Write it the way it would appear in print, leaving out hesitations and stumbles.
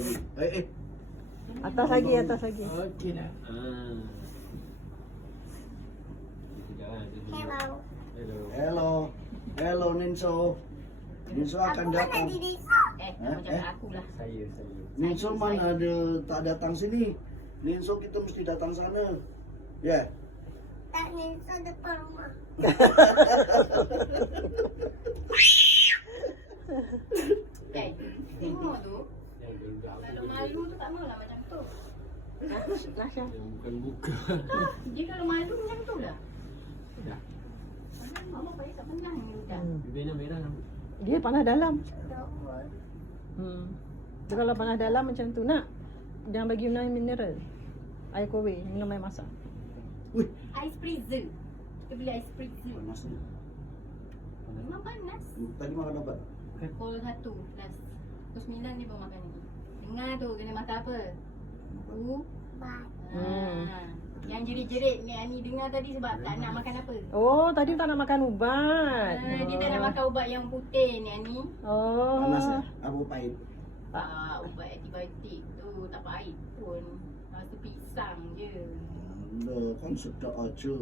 lagi. Atas lagi, atas lagi. Okey dah. Hello. Hello. Hello Ninso. Ninso akan Aku datang. mana di desa? Macam aku lah. Saya. Ninso mana ada tak datang sini. Ninso kita mesti datang sana. Ya. Yeah. Tak desa depan rumah. Tengok tu. Kalau malu tu tak maulah macam tu. Lasha. Bukan. Dia kalau malu macam tu lah. Dah. Mama pakai tak pernah ni udah. Bibirnya merah kan? Dia panas dalam. Tak boleh. Dia kalau panas dalam macam tu nak. Jangan bagi minum air mineral. Air kowe, minum air masak. Ice freezer. Kita beli ice freezer. Panas ni. Memang panas. Tadi makan apa? Pukul 1 plus. Pukul 9 ni baru makan ni. Dengar tu kena makan apa? Bye. Yang jerit-jerit ni dengar tadi sebab tak nak makan apa. Oh, tadi tak nak makan ubat. Dia tak nak makan ubat yang putih ni. Oh. Panas ya? Apa pahit? Ubat antibiotik tu tak pahit pun. Rasa pisang je. Anda kan sedap aja.